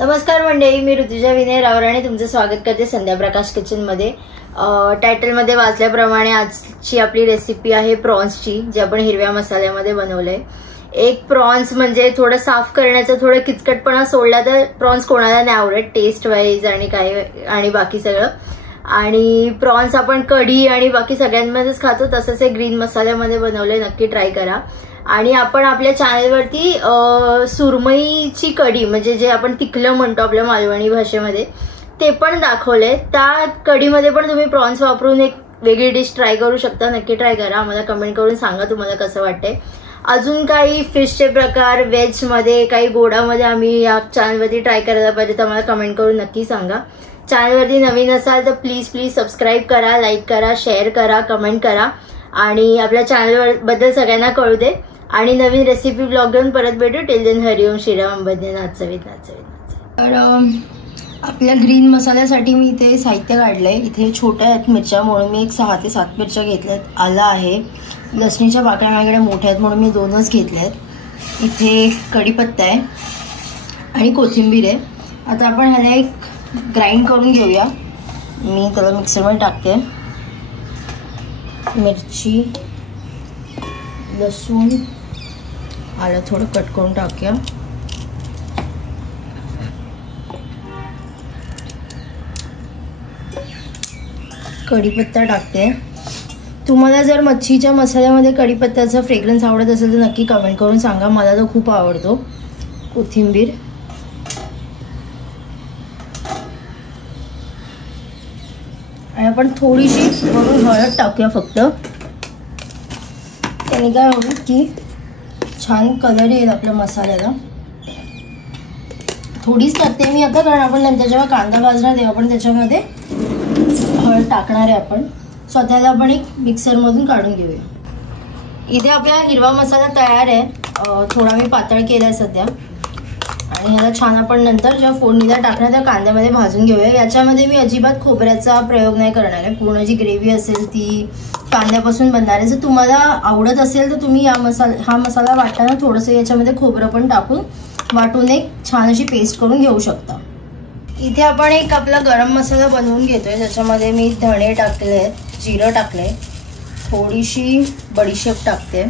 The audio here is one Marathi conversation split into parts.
नमस्कार मंडळी, मी ऋतुजा विनय रावराणे तुमचं स्वागत करते संध्या प्रकाश किचन मध्ये। टायटल मध्ये वाचल्याप्रमाणे आजची आपली रेसिपी आहे प्रॉन्सची, जी आपण हिरव्या मसाल्यामध्ये बनवलंय। एक प्रॉन्स म्हणजे थोडं साफ करण्याचा थोडं किचकटपणा सोडला तर प्रॉन्स कोणाला नाही आवडत, टेस्ट वाईज आणि बाकी सगळं। आणि प्रॉन्स आपण कढी आणि बाकी सगळ्यांमध्येच खातो, तसंच हे ग्रीन मसाल्यामध्ये बनवलंय, नक्की ट्राय करा। आणि आपण आपल्या चॅनलवरती सुरमईची कढी म्हणजे जे आपण तिकलं म्हणतो आपल्या मालवणी भाषेमध्ये, ते पण दाखवलंय। त्या कढीमध्ये पण तुम्ही प्रॉन्स वापरून एक वेगळी डिश ट्राय करू शकता, नक्की ट्राय करा। आम्हाला कमेंट करून सांगा तुम्हाला कसं वाटतंय। अजून काही फिशचे प्रकार व्हेज मध्ये काही गोडामध्ये आम्ही या चॅनलवरती ट्राय करायला पाहिजे तर आम्हाला कमेंट करून नक्की सांगा। चॅनलवरती नवीन असाल तर प्लीज सबस्क्राईब करा, लाईक करा, शेअर करा, कमेंट करा आणि आपल्या चॅनलवर बद्दल सगळ्यांना कळू दे। आणि नवीन रेसिपी ब्लॉग घेऊन परत भेटू। टिल देन हरिओम श्रीराम बंदे नाचवीत। तर आपल्या ग्रीन मसाल्यासाठी मी इथे साहित्य काढलंय। इथे छोट्या आहेत मिरच्या म्हणून मी 6 ते 7 मिरच्या घेतल्यात। आला आहे, लसणीच्या पाकळ्या माझ्याकडे मोठ्या आहेत म्हणून मी 2च घेतल्यात। इथे कढीपत्ता आहे आणि कोथिंबीर आहे। आता आपण ह्याला एक ग्राइंड करून घेऊया। मी त्याला मिक्सरमध्ये टाकते। मिरची, लसूण, आलं थोडं कट करून टाकूया। कढीपत्ता टाकते। तुम्हाला जर मच्छीच्या मसाल्यामध्ये कढीपत्त्याचा फ्रेग्रन्स आवडत असेल तर नक्की कमेंट करून सांगा, मला तो खूप आवडतो। कोथिंबीर, आणि आपण थोडीशी वरून हळद टाकूया फक्त। त्याने काय होईल की छान कलर येईल आपल्या मसाल्याला। थोडीच टाकते मी आता, कारण आपण नंतर जेव्हा कांदा भाजणार तेव्हा आपण त्याच्यामध्ये हळद टाकणार आहे आपण। स्वतःला आपण एक मिक्सरमधून काढून घेऊया। इथे आपला हिरवा मसाला तयार आहे। थोडा मी पातळ केलाय सध्या, आणि ह्याला छान आपण नंतर जेव्हा फोडणीला टाकणार त्या कांद्यामध्ये भाजून घेऊया। याच्यामध्ये मी अजिबात खोबऱ्याचा प्रयोग नाही करणार आहे। पूर्ण जी ग्रेव्ही असेल ती कांद्यापासून बनणार आहे। जर तुम्हाला आवडत असेल तर तुम्ही हा मसाला वाटताना थोडंसं याच्यामध्ये खोबरं पण टाकून वाटून एक छान अशी पेस्ट करून घेऊ शकता। इथे आपण एक आपला गरम मसाला बनवून घेतोय, ज्याच्यामध्ये मी धणे टाकले आहेत, जिरं टाकले, थोडीशी बडीशेप टाकते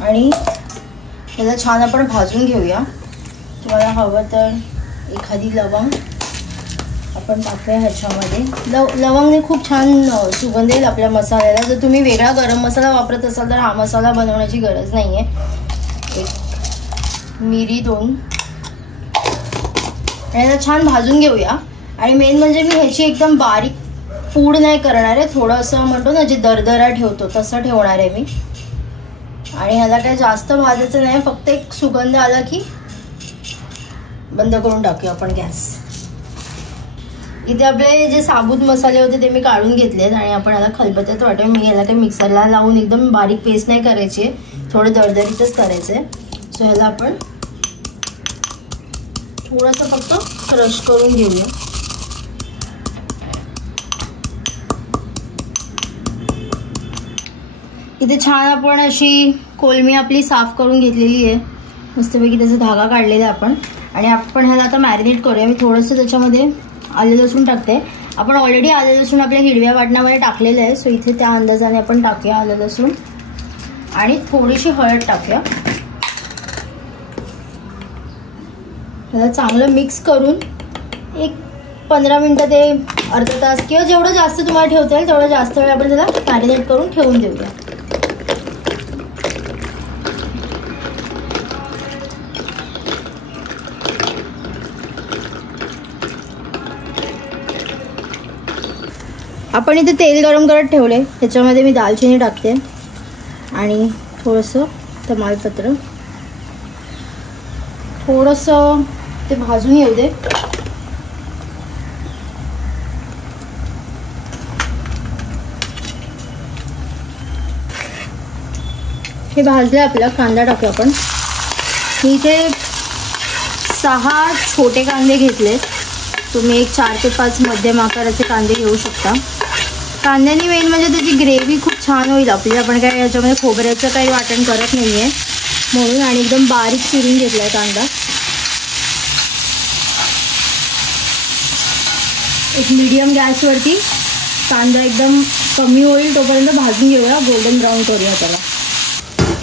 आणि त्याला छान आपण भाजून घेऊया। तुम्हाला हवं तर एखादी लवंग आपण टाकूया ह्याच्यामध्ये। लवंगने खूप छान सुगंध येईल आपल्या मसाल्याला। जर तुम्ही वेगळा गरम मसाला वापरत असाल तर हा मसाला बनवण्याची गरज नाही आहे। एक मिरी 2, याला छान भाजून घेऊया। आणि मेन म्हणजे मी ह्याची एकदम बारीक पूड नाही करणार आहे, थोडं असं म्हणतो ना जे दरदरा ठेवतो तसं ठेवणार आहे मी। आणि ह्याला काय जास्त भाजायचं नाही, फक्त एक सुगंध आला की बंद करून टाकूया आपण गॅस। इथे आपले जे साबूत मसाले होते ते मी काढून घेतलेत आणि आपण याला खलबत्त्यात वाटून, मी याला काही मिक्सरला लावून एकदम बारीक पेस्ट नाही करायची, थोडं दरदरीतच करायचंय। सो ह्याला आपण थोडंसं फक्त क्रश करून घेऊया। इथे छान आपण अशी कोलमी आपली साफ करून घेतलेली आहे, मस्तपैकी त्याचा धागा काढलेला आहे आपण। आणि आपण ह्याला आता मॅरिनेट करूया। मी थोडंसं त्याच्यामध्ये आले लसूण टाकते। आपण ऑलरेडी आले लसूण आपल्या हिरव्या वाटणामध्ये टाकलेलं आहे, सो इथे त्या अंदाजाने आपण टाकूया आले लसूण आणि थोडीशी हळद टाकूया। ह्याला चांगलं मिक्स करून एक 15 मिनिटं ते अर्धा तास किंवा जेवढं जास्त तुम्हाला ठेवता येईल तेवढं जास्त वेळ आपण त्याला मॅरिनेट करून ठेवून देऊया। आपण इथे तेल गरम करत ठेवले, त्याच्यामध्ये मी दालचिनी टाकते आणि थोडंसं तमालपत्र, थोडंसं ते भाजून येऊ दे। हे भाजले आपला कांदा टाकूया आपण। इथे 6 छोटे कांदे घेतले, तुम्ही एक 4 ते 5 मध्यम आकाराचे कांदे घेऊ शकता। कांद्याने मेन म्हणजे त्याची ग्रेव्ही खूप छान होईल आपली। आपण काय याच्यामध्ये खोबऱ्याचं काही वाटण करत नाहीये म्हणून, आणि एकदम बारीक चिरून घेतलाय कांदा। एक मीडियम गॅसवरती कांदा एकदम कमी होईल तोपर्यंत भाजून घेऊया, गोल्डन ब्राऊन करूया त्याला.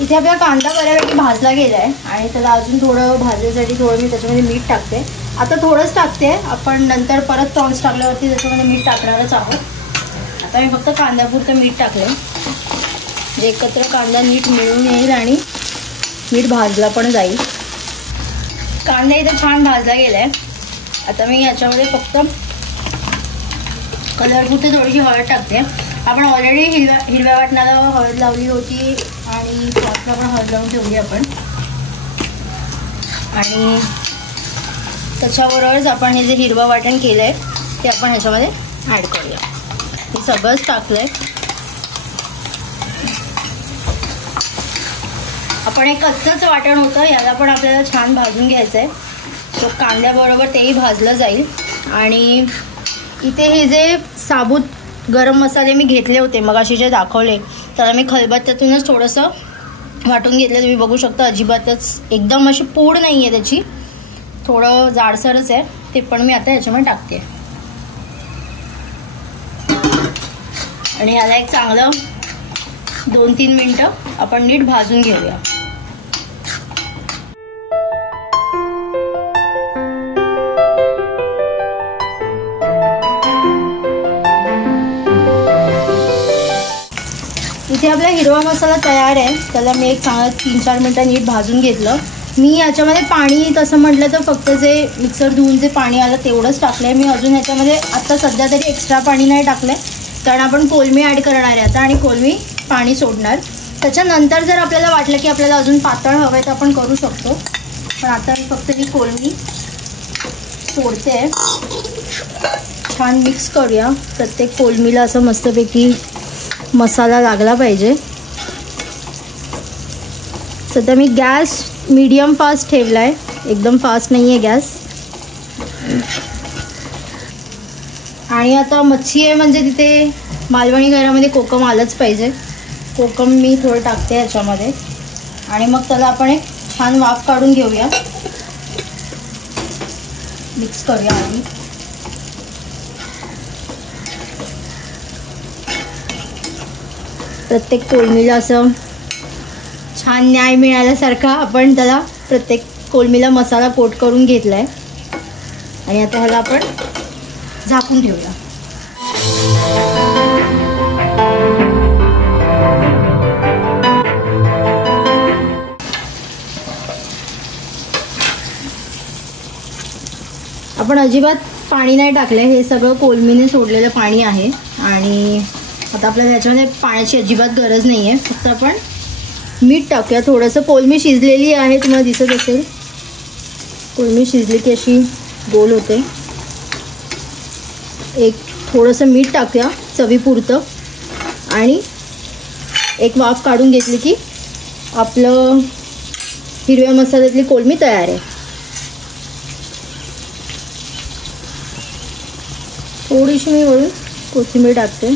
इथे आपला कांदा बऱ्यापैकी भाजला गेला आहे आणि त्याला अजून थोडं भाजण्यासाठी थोडं मी त्याच्यामध्ये मीठ टाकते. आता थोडंच टाकते, आपण नंतर परत प्रॉन्स टाकल्यावरती त्याच्यामध्ये मीठ टाकणारच आहोत. आता मी फक्त कांद्यापुरतं मीठ टाकले, म्हणजे एकत्र कांदा नीट मिळून येईल आणि मीठ भाजला पण जाईल. कांदा इथे छान भाजला गेला आहे. आता मी याच्यामध्ये फक्त कलरपुरती थोडीशी हळद टाकते. आपण ऑलरेडी हिरव्या वाटणाला हळद लावली होती आणि सॉसला पण हळद लावून ठेवली आपण. आणि त्याच्याबरोबरच आपण हे जे हिरवं वाटण केलं आहे ते आपण ह्याच्यामध्ये ॲड करूया. हे सगळंच टाकलं आहे. आपण एक कच्चंच वाटण होतं, याला पण आपल्याला छान भाजून घ्यायचं आहे. सो कांद्याबरोबर तेही भाजलं जाईल. आणि इथे हे जे साबूत गरम मसाले मी घेतले होते मगाशी जे दाखवले, त्याला मी खलबत्त्यातूनच थोडंसं वाटून घेतलं. तुम्ही बघू शकता अजिबातच एकदम अशी पूड नाही आहे त्याची, थोडं जाडसरच आहे. ते पण मी आता याच्यामध्ये टाकते आणि ह्याला एक चांगलं 2-3 मिनटं आपण नीट भाजून घेऊया. इथे आपला हिरवा मसाला तयार आहे. त्याला मी एक चांगलं 3-4 मिनटं नीट भाजून घेतलं. मी याच्यामध्ये पाणी तसं म्हटलं तर फक्त जे मिक्सर धुवून जे पाणी आलं तेवढंच टाकलं आहे. मी अजून ह्याच्यामध्ये आत्ता सध्या तरी एक्स्ट्रा पाणी नाही टाकलं आहे, कारण आपण कोलमी ॲड करणार आहे आता आणि कोलमी पाणी सोडणार. त्याच्यानंतर जर आपल्याला वाटलं की आपल्याला अजून पातळ हवं आहे तर आपण करू शकतो, पण आता मी फक्त ही कोलमी सोडते आहे. छान मिक्स करूया. प्रत्येक कोलमीला असं मस्तपैकी मसाला लागला पाहिजे. सध्या मी गॅस मीडियम फास्ट ठेवला आहे, एकदम फास्ट नाही आहे गॅस. आणि आता मच्छी आहे म्हणजे तिथे मालवणी घरामध्ये कोकम आलंच पाहिजे. कोकम मी थोडं टाकते याच्यामध्ये आणि मग त्याला आपण एक छान वाफ काढून घेऊया. मिक्स करूया आणि प्रत्येक कोलमीला असं छान न्याय मिळाल्यासारखा आपण त्याला प्रत्येक कोलमीला मसाला कोट करून घेतला आहे. आणि आता ह्याला आपण झाकून ठेवूया. आपण अजिबात पाणी नाही टाकलं, हे सगळं कोलमीने सोडलेलं पाणी आहे. आणि आता आपल्याला त्याच्यामध्ये पाण्याची अजिबात गरज नाही आहे, फक्त आपण मीठ टाकूया थोडंसं. कोलमी शिजलेली आहे, तुम्हाला दिसत असेल. कोलमी शिजली की अशी गोल होते. एक थोडंसं मीठ टाकूया चवीपुरतं आणि एक वाफ काढून घेतली की आपलं हिरव्या मसाल्यातली कोलमी तयार आहे. थोडीशी मी वरून कोथिंबीर टाकते.